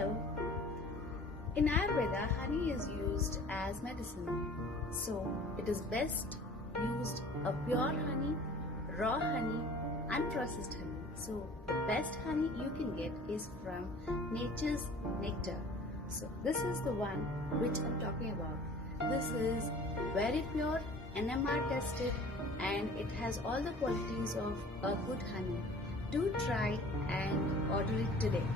Hello. In Ayurveda, honey is used as medicine. So, it is best used a pure honey, raw honey, unprocessed honey. So, the best honey you can get is from nature's nectar. So, this is the one which I'm talking about. This is very pure, NMR tested, and it has all the qualities of a good honey. Do try and order it today.